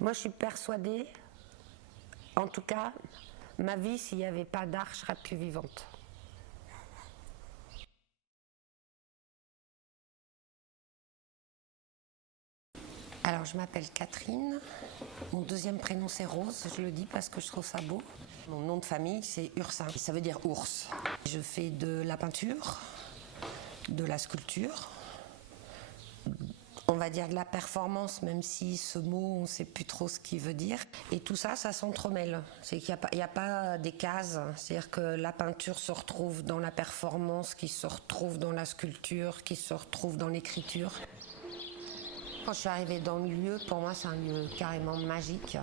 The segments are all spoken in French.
Moi, je suis persuadée, en tout cas, ma vie, s'il n'y avait pas d'art, je serais plus vivante. Alors, je m'appelle Catherine. Mon deuxième prénom, c'est Rose. Je le dis parce que je trouve ça beau. Mon nom de famille, c'est Ursin. Ça veut dire ours. Je fais de la peinture, de la sculpture, on va dire de la performance, même si ce mot, on ne sait plus trop ce qu'il veut dire. Et tout ça, ça s'entremêle. C'est qu'il n'y a pas des cases. C'est-à-dire que la peinture se retrouve dans la performance, qui se retrouve dans la sculpture, qui se retrouve dans l'écriture. Quand je suis arrivée dans le lieu, pour moi, c'est un lieu carrément magique.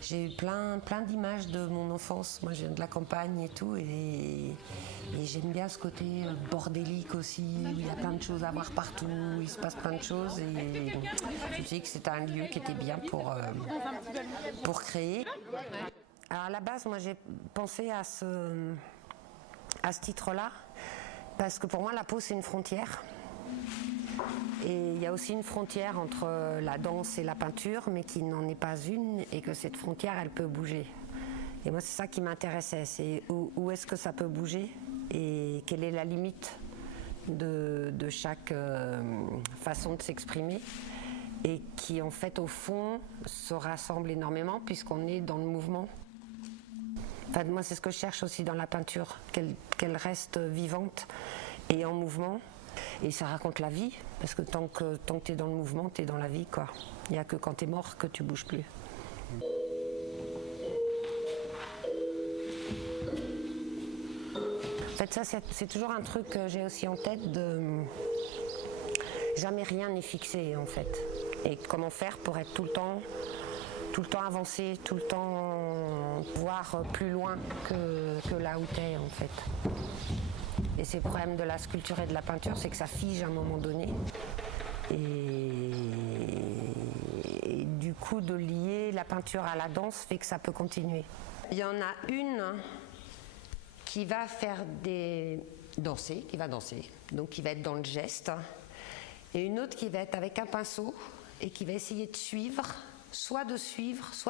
J'ai eu plein d'images de mon enfance. Moi, je viens de la campagne et tout, et j'aime bien ce côté bordélique aussi, où il y a plein de choses à voir partout, où il se passe plein de choses. Et je me suis dit que c'était un lieu qui était bien pour créer. Alors à la base, moi, j'ai pensé à ce titre-là, parce que pour moi, la peau, c'est une frontière. Et il y a aussi une frontière entre la danse et la peinture, mais qui n'en est pas une, et que cette frontière, elle peut bouger. Et moi, c'est ça qui m'intéressait, c'est où est-ce que ça peut bouger, et quelle est la limite de chaque façon de s'exprimer, et qui, en fait, au fond, se rassemble énormément, puisqu'on est dans le mouvement. Enfin, moi, c'est ce que je cherche aussi dans la peinture, qu'elle reste vivante et en mouvement. Et ça raconte la vie, parce que tant que tu es dans le mouvement, tu es dans la vie, quoi. Il n'y a que quand tu es mort que tu bouges plus. En fait, ça, c'est toujours un truc que j'ai aussi en tête de... Jamais rien n'est fixé, en fait. Et comment faire pour être tout le temps avancé, tout le temps voir plus loin que là où tu es, en fait. Et c'est le problème de la sculpture et de la peinture, c'est que ça fige à un moment donné. Et du coup, de lier la peinture à la danse fait que ça peut continuer. Il y en a une qui va danser, donc qui va être dans le geste, et une autre qui va être avec un pinceau et qui va essayer de suivre, soit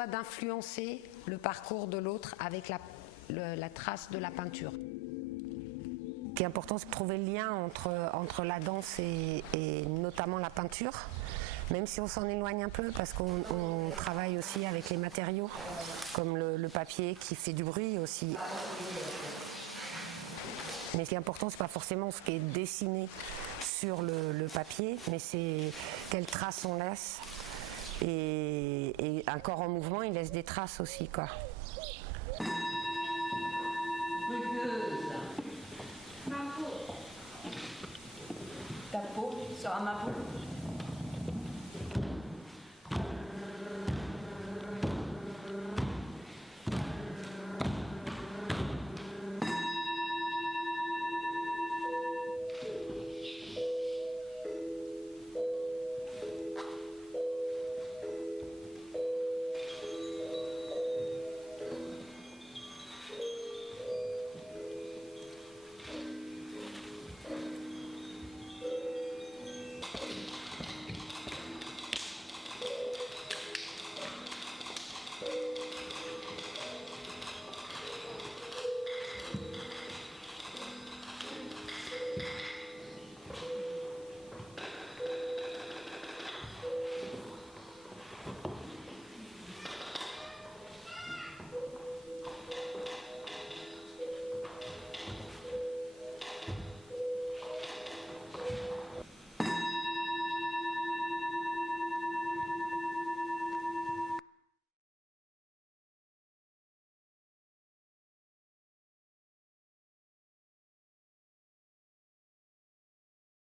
d'influencer le parcours de l'autre avec la trace de la peinture. Ce qui est important, c'est de trouver le lien entre la danse et notamment la peinture, même si on s'en éloigne un peu, parce qu'on travaille aussi avec les matériaux, comme le papier qui fait du bruit aussi. Mais ce qui est important, c'est pas forcément ce qui est dessiné sur le papier, mais c'est quelles traces on laisse. Et un corps en mouvement, il laisse des traces aussi, quoi. Ta peau sera ma peau.